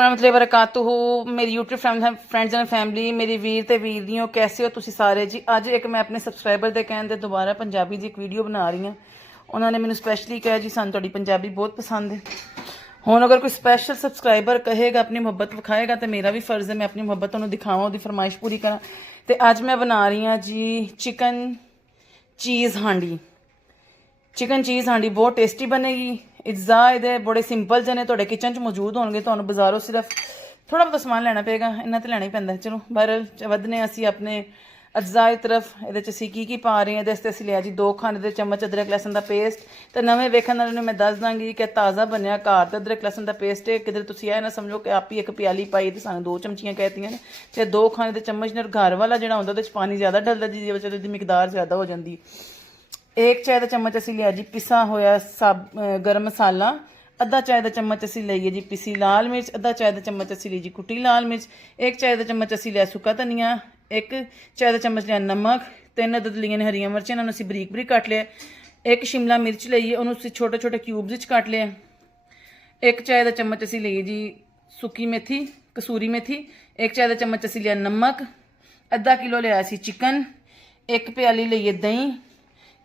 मतलब बरकातुहू मेरी YouTube friends and family मेरी वीर ते वीर दियों कैसे हो तुसी सारे जी। अज एक मैं अपने सबसक्राइबर के कहने दोबारा पंजाबी जी एक वीडियो बना रही हूँ। उन्होंने मैंने स्पैशली कहा जी सानू तुहाडी पंजाबी बहुत पसंद है। हुण अगर कोई स्पैशल सबसक्राइबर कहेगा अपनी मुहब्बत विखाएगा तो मेरा भी फर्ज है मैं अपनी मुहब्बत उन्होंने दिखावां, उसकी फरमाइश पूरी करा। तो अज मैं बना रही हूँ जी चिकन चीज़ हांडी। चिकन चीज़ हांडी बहुत टेस्टी बनेगी। इज्जा ये बड़े सिंपल जने तुहाडे किचन च मौजूद होणगे। तुहानूं बाजारों सिर्फ थोड़ा बहुत सामान लेना पेगा, इन्ना तो लेना ही पैंदा। चलो बहरल वधने असीं अपने अज्जा की तरफ। ये असीं की पा रहे हैं, ये असीं लिया जी 2 खाने दे चम्मच अदरक लहसुन का पेस्ट। तो नवें वेखण वाले मैं दस दांगी कि ताज़ा बनया घर का अदरक लहसुन का पेस्ट है। किधर तुसीं यह ना समझो कि आप ही एक प्याली पाई तो सानूं 2 चमचियां कहतियां ने। ते 2 खाने दे चम्मच ने घर वाला जिहड़ा हुंदा उहदे च पानी ज़्यादा डलदा जिहदी वजह ते मिकदार ज़्यादा हो जाती। 1 चाय का चम्मच असीं लिया जी पिसा होया गर्म मसाला। अद्धा चाय का चम्मच असीं लईए जी पिसी लाल मिर्च। अद्धा चाय का चम्मच असीं ली जी कुटी लाल मिर्च। 1 चाय का चम्मच असीं लिया सुक्का धनिया। 1 चाय का चम्मच लिया नमक। 3 अदद लिया ने हरियां मिर्चां, इन्हां नूं असीं बरीक बरीक कट लिया। 1 शिमला मिर्च लईए, उहनूं असीं छोटे छोटे क्यूब्स विच कट लिया। 1 चाय का चम्मच असीं लईए जी सुक्की मेथी कसूरी मेथी। 1 चाय का चम्मच असीं लिया नमक। अद्धा किलो लिया असीं चिकन। 1 प्याली लईए दही।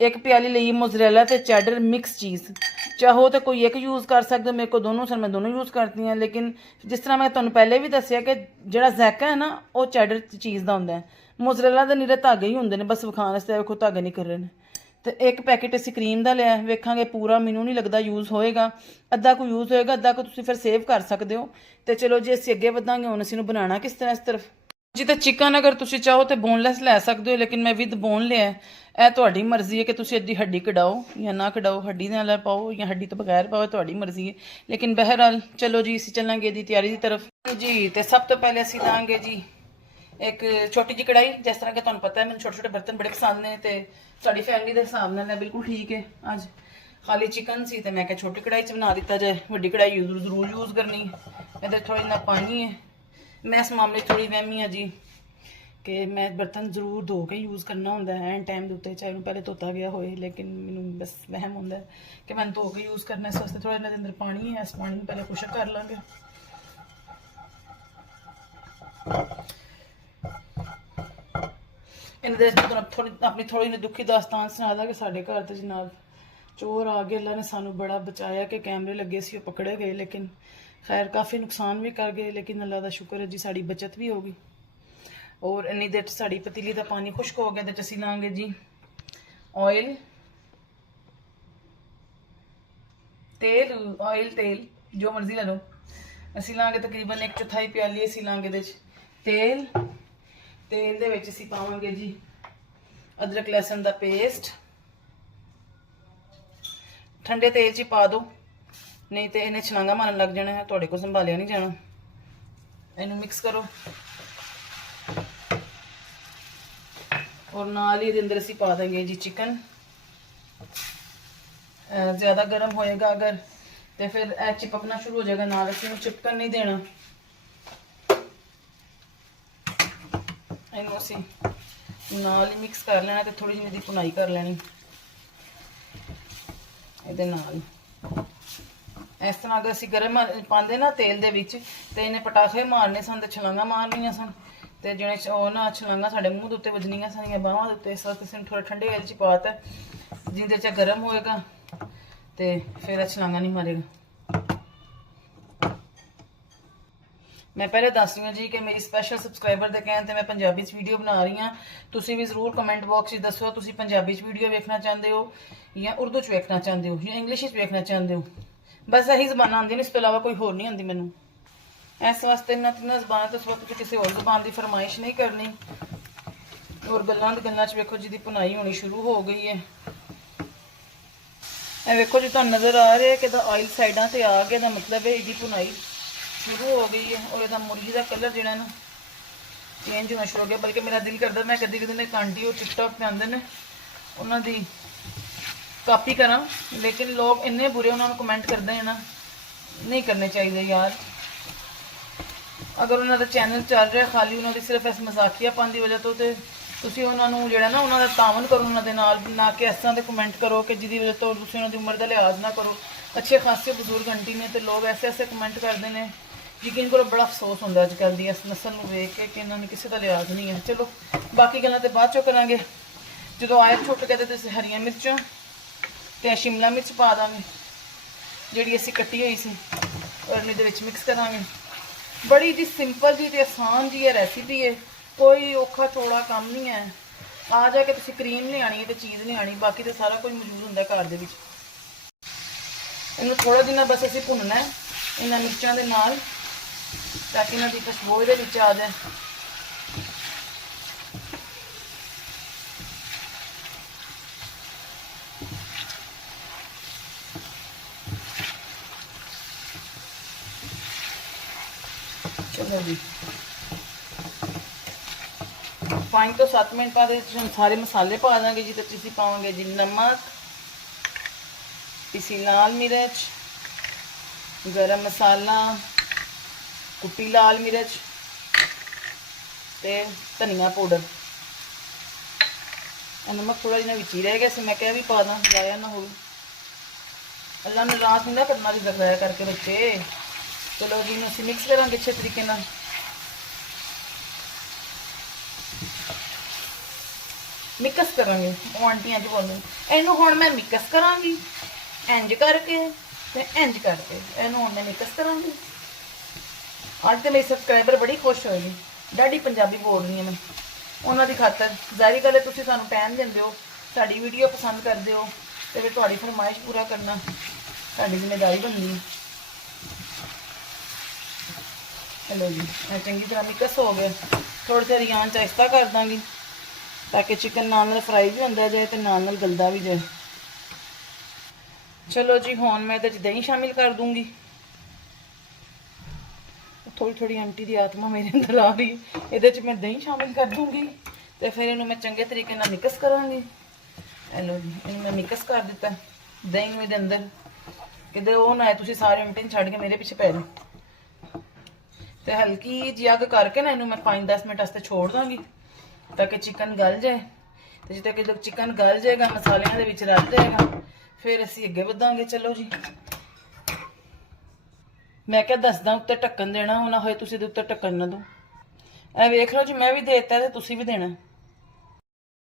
1 प्याली लईए मोज़रेला ते चैडर मिक्स चीज़। चाहो तो कोई एक यूज़ कर सकते हो, मेरे को दोनों सर मैं दोनों यूज़ करती हैं। लेकिन जिस तरह मैं तुहानूं पहले भी दस्सिया कि जिहड़ा ज़ायका है ना वो चैडर चीज़ का हुंदा है। मोज़रेला दे निरे धागे ही हुंदे ने, बस विखाण वास्ते वेखो धागे नहीं कर रहे हैं। तो 1 पैकेट असीं क्रीम का लिया, वेखांगे पूरा मैनूं नहीं लगता यूज़ होएगा। अद्धा को यूज़ होएगा, अद्धा को तुसीं फिर सेव कर सकते हो। तो चलो जी असीं अगे वधांगे। हुण असीं बनाना किस तरह इस तरफ जी। तो चिकन अगर तुसीं चाहो तो बोनलैस लै सकते हो, लेकिन मैं विद बोन लिया। यह तुहाडी मर्जी है कि तुसीं अद्धी हड्डी कढाओ या ना कढाओ, हड्डी नाल पाओ या हड्डी तो बगैर पाओ, तुहाडी मर्जी है। लेकिन बहरहाल चलो जी असीं चलांगे दी तैयारी की तरफ जी। तो सब तो पहले असीं लांगे जी एक छोटी जी कढ़ाई। जिस तरह कि तुहानूं पता है मैंने छोटे छोटे बर्तन बड़े पसंद ने, तो साडी फैमिली के हिसाब नाल बिल्कुल ठीक है। अज खाली चिकन सी तो मैं क्या छोटी कढ़ाई च बना दिता जाए, वड्डी कढ़ाई जरूर यूज़ करनी। इधर थोड़ा इन्ना पानी है। मैं इस मामले थोड़ी वहमी हाँ जी कि मैं बर्तन जरूर धो के यूज़ करना होंदा है एंड टाइम के उत्ते, चाहे पहले धोता गया होए। लेकिन मैनूं बस वहम होंदा है कि मैं धो के यूज़ करना। इस वास्ते थोड़ा इन्हां दे अंदर पानी है, इस पानी में पहले खुशक कर लांगे। इन्हां दे थोड़ी अपनी थोड़ी दुखी दास्तान सुना दा कि साडे घर ते जनाब चोर आ गए। अल्लाह ने सानू बड़ा बचाया कि कैमरे लगे सी वो पकड़े गए, लेकिन खैर काफ़ी नुकसान भी कर गए। लेकिन अल्लाह का शुक्र है जी साड़ी बचत भी होगी। और इन्नी देर साड़ी पतीली का पानी खुश्क हो गया। तो असीं लांगे जी ऑयल तेल, ऑयल तेल जो मर्जी ले लो। असीं लांगे तकरीबन 1/4 प्याली असीं लांगे दे तेल। तेल दे विच असीं पावांगे जी अदरक लहसुन का पेस्ट। ठंडे तेल च पा दो, नहीं तो इन्हें छलांगा मारन लग जाना है, तुहाडे कोल संभालिया नहीं जाना। इनू मिक्स करो और नाल ही अंदर असीं पा देंगे जी चिकन। ज़्यादा गर्म होएगा अगर तो फिर चिपकना शुरू हो जाएगा, नाल असीं चिपकन नहीं देना। इनू असीं नाल ही मिक्स कर लेना, तो थोड़ी जी भुनाई कर लेनी इहदे नाल। इस तरह अगर असीं गर्म पाते ना तेल दे विच तो इन्हें पटाखे मारने सन, तो छलांगा मारनियां सन, तो जिहड़े ओह ना छलांगा साडे मूँह दे उत्ते वजनियां सन या बाहां दे उत्ते। इस वास्ते असीं थोड़ा ठंडे ऑयल च पाता, जिन्ने देर गर्म होएगा तो फिर छलांगा नहीं मारेगा। मैं पहले दस रही हूँ जी कि मेरी स्पैशल सबसक्राइबर के कहने ते मैं पंजाबी वीडियो बना रही हाँ। तुसीं भी जरूर कमेंट बॉक्स दसो तुसीं पंजाबी वीडियो वेखना चाहते हो या उर्दू च वेखना चाहते हो या इंग्लिश च वेखना चाहते हो। बस यही जबाना आंदी, इस तो इलावा कोई होर नहीं आंदी मैनू। इस वास्ते इन्हां तिन्हां जबानां तो सिवा तुसीं किसी होर जबान की फरमाइश नहीं करनी। और गल्लां च वेखो जी दी भुनाई होनी शुरू हो गई है। ਇਹ ਵੇਖੋ जी तुहानूं नज़र आ रहा है कि ऑयल साइडों से आ गया, मतलब है इसकी भुनाई शुरू हो गई है। और इसका मुर्गी का कलर जो ना चेंज होना शुरू हो गया। बल्कि मेरा दिल करता मैं कभी कभी एक आंटी वो टिकटॉक पे आते हैं उन्होंने कापी करा, लेकिन लोग इन्ने बुरे उन्होंने कमेंट करते हैं ना, नहीं करने चाहिए यार। अगर उन्होंने चैनल चल रहा खाली उन्होंने सिर्फ इस मजाकियापन की वजह तो तुसीं उन्होंने जिहड़ा ना उन्होंने तावन करो उन्होंने नाल, ना कि इस तरह के कमेंट करो कि जिहदी वजह तो तुसीं उन्होंने उम्र का लिहाज ना करो। अच्छे खासे बजुर्ग आंटी ने तो लोग ऐसे ऐसे कमेंट करते हैं ਯਕੀਨ ਕਰੋ ਬੜਾ ਅਫਸੋਸ ਹੁੰਦਾ ਅੱਜ ਕੱਲ੍ਹ ਦੀ ਇਸ ਨਸਲ ਨੂੰ ਵੇਖ ਕੇ ਕਿ ਇਹਨਾਂ ਨੂੰ ਕਿਸੇ ਦਾ ਲਿਹਾਜ਼ ਨਹੀਂ ਹੈ। ਚਲੋ ਬਾਕੀ ਗੱਲਾਂ ਤੇ ਬਾਅਦ ਚੋਂ ਕਰਾਂਗੇ। ਜਦੋਂ ਆਇਲ ਛੁੱਟ ਕੇ ਤੇ ਤੁਸੀਂ ਹਰੀਆਂ ਮਿਰਚਾਂ ਤੇ ਸ਼ਿਮਲਾ ਮਿਰਚ ਪਾ ਦਾਂਗੇ ਜਿਹੜੀ ਅਸੀਂ ਕੱਟੀ ਹੋਈ ਸੀ, ਔਰ ਇਹਦੇ ਵਿੱਚ ਮਿਕਸ ਕਰਾਂਗੇ। ਬੜੀ ਜੀ ਸਿੰਪਲ ਜੀ ਤੇ ਆਸਾਨ ਜੀ ਇਹ ਰੈਸਿਪੀ ਹੈ, ਕੋਈ ਔਖਾ ਚੌੜਾ ਕੰਮ ਨਹੀਂ ਹੈ। ਆ ਜਾ ਕੇ ਤੁਸੀਂ ਕਰੀਮ ਲਿਆਣੀ ਤੇ ਚੀਜ਼ ਲਿਆਣੀ, ਬਾਕੀ ਤੇ ਸਾਰਾ ਕੁਝ ਮੌਜੂਦ ਹੁੰਦਾ ਘਰ ਦੇ ਵਿੱਚ। ਇਹਨੂੰ ਥੋੜਾ ਜਿਹਾ ਬਸ ਅਸੀਂ ਭੁੰਨਣਾ ਹੈ ਇਹਨਾਂ ਮਿਰਚਾਂ ਦੇ ਨਾਲ, ਤਾਂ ਕਿ ਇਹਨਾਂ ਦੀ ਖੁਸ਼ਬੂ ਇਹਦੇ ਵਿੱਚ ਆ ਜਾਏ। चलो जी 5 ਤੋਂ 7 ਮਿੰਟ ਬਾਅਦ ਸਾਰੇ ਮਸਾਲੇ ਪਾ ਦਾਂਗੇ ਜੀ। ਤੇ ਤੁਸੀਂ ਪਾਵਾਂਗੇ ਜੀ ਨਮਕ, ਪਿਸੀ ਲਾਲ ਮਿਰਚ, ਗਰਮ ਮਸਾਲਾ, ਕੁੱਟੀ ਲਾਲ ਮਿਰਚ ਤੇ ਧਨੀਆ ਪਾਊਡਰ। ਨਮਕ ਥੋੜਾ ਜਿਹਾ ਵਿੱਚ ਹੀ ਰਹਿ ਗਿਆ ਸੀ, ਮੈਂ ਕਿਹਾ ਵੀ ਪਾ ਦਾਂ, ਜਾਇਆ ਨਾ ਹੋਵੇ। ਅੱਲਾ ਨੂੰ ਰਾਤ ਨਹੀਂ ਨਾ ਕਰਨਾ ਜੀ ਦਖਾਇਆ ਕਰਕੇ ਬੱਚੇ। चलो जी इन्हें मिक्स करांगे अच्छे तरीके नाल। मिक्स करांगे वो आंटियां जी बोलने इनू हुण मैं मिक्स करांगी इंज करके ते इंज करके इनू हुण मैं मिक्स करांगी। अज तो मेरी सबसक्राइबर बड़ी खुश होएगी, डैडी पंजाबी बोल रही है मैं उन्हां दी खातर। जाहिर गल है तुसीं सानूं टाइम दिंदे हो, साडी वीडियो पसंद करदे हो, ते फिर तुहाडी फरमाइश पूरा करना साडी जिम्मेदारी बनदी है। चलो जी चंगी तरह मिक्स हो गए। थोड़ी देर आंच च आहिस्ता कर दांगी ताकि चिकन नाल फ्राई भी होंदा जाए तो नाल गलदा भी जाए। चलो जी हुण मैं इहदे च दही शामिल कर दूंगी। थोड़ी थोड़ी आंटी दी आत्मा मेरे अंदर आ रही है। इहदे च मैं दही शामिल कर दूंगी तो फिर इहनूं मैं चंगे तरीके नाल मिक्स करांगी। लो जी इहनूं मैं मिक्स कर दिता दही नूं इहदे अंदर, किते ओह ना तुसीं सारे आंटी छड्ड के मेरे पिछे पै जाओ। तो हल्की जी अग करके ना इनू मैं 5-10 मिनट वास्ते छोड़ दांगी ताकि चिकन गल जाए। तो जितने कि जब चिकन गल जाएगा मसालियां दे विच रल जाएगा फिर असीं अगे वधांगे। चलो जी मैं क्या दसदा उत्ते ढक्कन देना होना होए तुसीं दे उत्ते ढक्कन ना दो। ए वेख लो जी मैं भी देता ते तुसीं भी देना।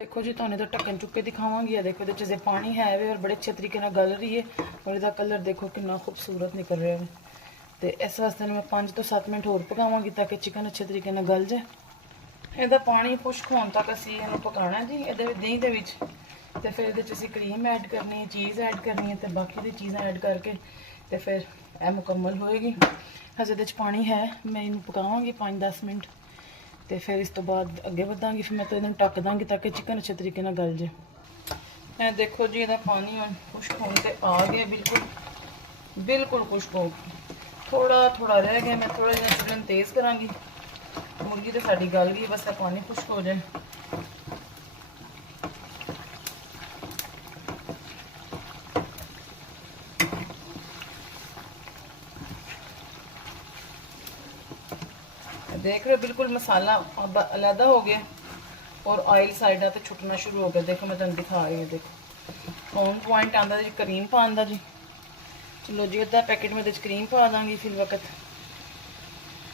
देखो जी तुहानूं तो ढक्कन चुक के दिखावांगी। देखो इहदे च पानी है वे और बड़े अच्छे तरीके नाल गल रही है और इहदा कलर देखो कितना खूबसूरत निकल रहा है। तो इस वास्ते मैं 5 ਤੋਂ 7 मिनट होर पकावांगी ताकि चिकन अच्छे तरीके नाल गल जाए। ਇਹਦਾ पानी खुश्क होने तक असीं इहनूं पकाना जी ਇਹਦੇ दही दे विच। ते फिर ਇਹਦੇ ਚ ਅਸੀਂ क्रीम ऐड करनी है, चीज़ ऐड करनी है, तो बाकी दी चीज़ां ऐड करके तो फिर यह मुकम्मल होएगी। हजे ਇਹਦੇ ਚ पानी है, मैं इहनूं पकावांगी 5-10 मिनट तो फिर इस तो बाद अगे वधांगी। फिर मैं तो इहनूं ढक दांगी ताकि चिकन अच्छे तरीके नाल गल जाए। देखो जी ਇਹਦਾ पानी हुण खुश्क होने ते आ गया, बिल्कुल बिल्कुल खुश्क हो गया। थोड़ा थोड़ा रह गया, मैं थोड़ा जिहा चुल्हे तेज़ करांगी। मुर्गी तो साडी गल गई, बस पानी खुश्क हो जाए। देख रहे हो बिल्कुल मसाला अब अलहदा हो गया और ऑयल साइडा तो छुटना शुरू हो गया। देखो मैं तुहानूं दिखा रही हूँ। देखो ऑन पॉइंट आंदा जी क्रीम पाउण दा जी। चलो जी अद्धा पैकेट में क्रीम पा दांगी फिर वक्त।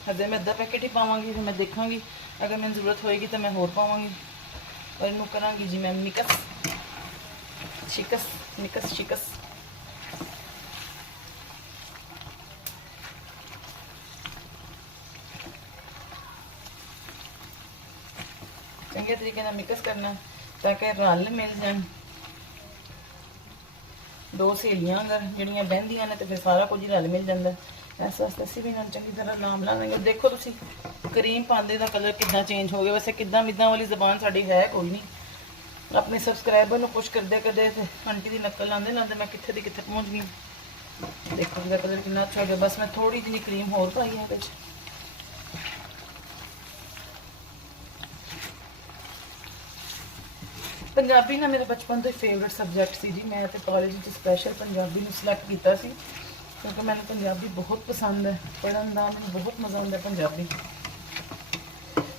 हजे मैं अद्धा पैकेट ही पावांगी, फिर मैं देखांगी अगर मैंने ज़रूरत होएगी तो मैं होर पावांगी। और इनू करांगी जी मैं मिक्स शिकस मिक्स शिकस। चंगे तरीके नाल मिक्स करना ताकि रल मिल जाए। दो सहेलियां अगर जड़ियां बहंदियां ने तो फिर सारा कुछ ही रल मिल जाता है। इस वास्ते असीं भी इन्हां नूं चंगी तरह नाम ला देंगे। देखो तुसीं क्रीम पांदे दा कलर कितना चेंज हो गया। वैसे किद्दां मिद्दां वाली जबान साडी है कोई नहीं। अपने सबसक्राइबर नूं पुश करदे करदे आंटी दी नकल लांदे लांदे मैं कित्थे दी कित्थे पहुंच गई। देखो इसदा कलर कितना अच्छा हो गया। बस मैं थोड़ी जी क्रीम होर पाई है इहदे च। पंजाबी ना मेरा बचपन तो फेवरेट सबजैक्ट सी जी। मैं तो कॉलेज में स्पैशल पंजाबी में सिलेक्ट किया सी क्योंकि मैंने पंजाबी बहुत पसंद है। पढ़न का मैंने बहुत मज़ा आता है पंजाबी।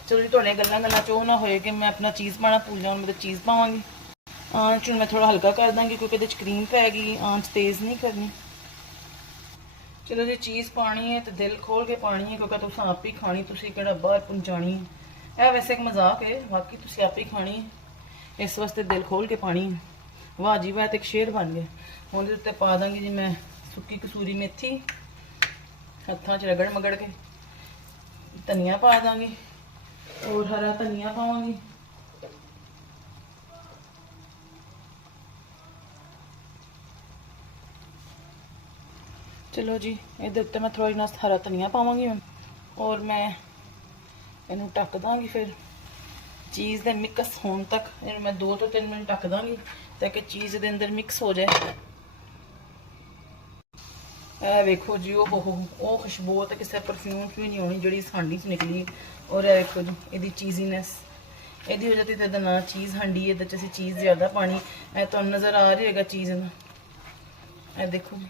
चलो जी थोड़े गल्लां गल्लां च ना होए कि मैं अपना चीज़ पाना भूल जाऊँ। मैं तो चीज़ पावांगी। आंच मैं थोड़ा हल्का कर दांगी क्योंकि क्रीम पै गई। आंच तेज़ नहीं करनी। ਚਲੋ ਜੇ ਚੀਜ਼ ਪਾਣੀ ਹੈ ਤੇ ਦਿਲ ਖੋਲ ਕੇ ਪਾਣੀ ਹੈ, ਕਿਉਂਕਿ ਤੁਸੀਂ ਆਪ ਹੀ ਖਾਣੀ, ਤੁਸੀਂ ਕਿਹੜਾ ਬਾਹਰ ਪਹੁੰਚਾਣੀ ਹੈ। ਇਹ ਵੈਸੇ ਇੱਕ ਮਜ਼ਾਕ ਹੈ, ਬਾਕੀ ਤੁਸੀਂ ਆਪ ਹੀ ਖਾਣੀ ਹੈ, ਇਸ ਵਾਸਤੇ ਦਿਲ ਖੋਲ ਕੇ ਪਾਣੀ ਹੈ। ਵਾਹ ਜੀ ਵਾਹ, ਤੇ ਇੱਕ ਸ਼ੇਰ ਬਣ ਗਿਆ। ਹੁਣ ਇਹਦੇ ਉੱਤੇ ਪਾ ਦਾਂਗੀ ਜੀ ਮੈਂ ਸੁੱਕੀ ਕਸੂਰੀ ਮੇਥੀ, ਹੱਥਾਂ 'ਚ ਰਗੜ ਮਗੜ ਕੇ। ਧਨੀਆ ਪਾ ਦਾਂਗੀ, ਔਰ ਹਰਾ ਧਨੀਆ ਪਾਵਾਂਗੀ। ਚਲੋ ਜੀ, ਇਹਦੇ ਉੱਤੇ ਮੈਂ ਥੋੜਾ ਜਿਹਾ ਹਰਾ ਧਨੀਆ ਪਾਵਾਂਗੀ ਹੁਣ, ਔਰ ਮੈਂ ਇਹਨੂੰ ਢੱਕ ਦਾਂਗੀ। ਫਿਰ ਚੀਜ਼ ਦੇ ਮਿਕਸ ਹੋਣ ਤੱਕ ਇਹਨੂੰ ਮੈਂ 2 ਤੋਂ 3 ਮਿੰਟ ਢੱਕ ਦਾਂਗੀ, ਤਾਂ ਕਿ ਚੀਜ਼ ਦੇ ਅੰਦਰ ਮਿਕਸ ਹੋ ਜਾਏ। ਇਹ ਵੇਖੋ ਜੀ, ਉਹ ਖੁਸ਼ਬੂ ਤਾਂ ਕਿਸੇ ਪਰਫਿਊਮ 'ਚ ਵੀ ਨਹੀਂ ਹੋਣੀ ਜਿਹੜੀ ਹਾਂਡੀ 'ਚ ਨਿਕਲੀ। ਔਰ ਇਹ ਵੇਖੋ ਜੀ ਇਹਦੀ ਚੀਜ਼ੀਨੈਸ, ਇਹਦੀ ਵਜ੍ਹਾ ਤੇ ਇਹਦਾ ਨਾਂ ਚੀਜ਼ ਹਾਂਡੀ ਹੈ। ਇਹਦੇ 'ਚ ਅਸੀਂ ਚੀਜ਼ ਜ਼ਿਆਦਾ ਪਾਣੀ, ਇਹ ਤੁਹਾਨੂੰ ਨਜ਼ਰ ਆ ਰਿਹਾ ਹੋਏਗਾ ਚੀਜ਼ ਨੂੰ। ਇਹ ਦੇਖੋ ਜੀ,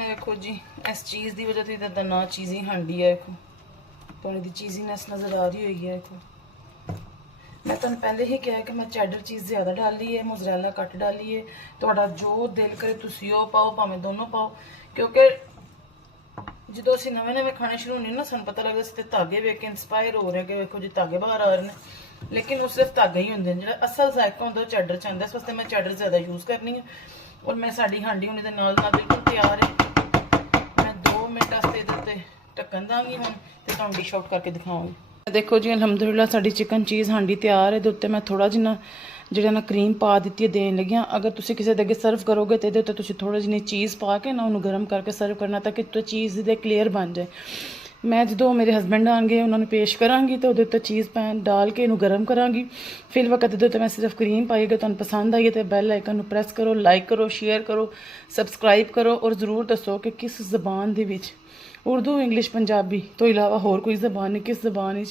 देखो जी इस चीज़ की वजह से इधर ना चीज़ी हांडी है। देखो थोड़ी दी चीज़ीनेस नज़र आ रही हुई है। देखो मैं तुम पहले ही कहा कि मैं चैडर चीज़ ज़्यादा डाली है, मोज़रेला घट डाली है। थोड़ा जो दिल करे तुसी वो पाओ, भावें दोनों पाओ, क्योंकि जो असीं नवे नवे खाने शुरू होने ना, सानूं पता लगदा असीं धागे वेख के इंस्पायर हो रहे हैं कि देखो जी धागे बाहर आ रहे हैं, लेकिन वो सिर्फ धागे ही होंगे। जो असल जायका होंदा वो चैडर च आंदा। इस वास्ते मैं चैडर ज़्यादा यूज़ करनी है। और मैं साड़ी हांडी होने दे नाल नाल बिल्कुल तैयार है। मिनट वास्ते इधर ढक्कन दांगी हूँ, तो तुहानूं डिश आउट करके दिखाऊंगी। देखो जी अलहमदुलिल्लाह साड़ी चिकन चीज़ हांडी तैयार है। उत्ते मैं थोड़ा जिन्ना जिहड़ा ना क्रीम पा दी है देन लगी। अगर तुसीं किसी दे अगे सर्व करोगे तो इहदे उत्ते तुसीं थोड़ा जिन्नी चीज़ पा के ना उन्होंने गर्म करके सर्व करना, ताकि चीज़ दे क्लीयर बन जाए। मैं जो मेरे हसबैंड आएंगे उन्होंने पेश करांगी तो उहदे उत्ते चीज़ पैन डाल के इनू गर्म करांगी। फिर वक्त इहदे उत्ते मैं सिर्फ क्रीम पाई। अगर तुहानूं पसंद आई है तो बैल आइकन नूं प्रेस करो, लाइक करो, शेयर करो, सबसक्राइब करो, और ज़रूर दसो कि किस ज़बान दे विच, उर्दू, इंग्लिश, पंजाबी तो इलावा होर कोई ज़बान नहीं, किस ज़बान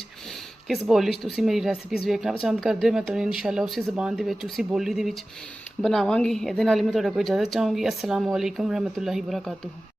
किस बोली तुसी मेरी रेसिपीज़ वेखना पसंद करते हो। मैं तुहानूं इंशाअल्लाह उसी ज़बान दे विच, उसी बोली दे विच बनावांगी। इहदे नाल मैं तुहाडे कोल इजाज़त चाहूँगी। अस्सलामु अलैकुम रहमतुल्लाहि वबरकातुहू।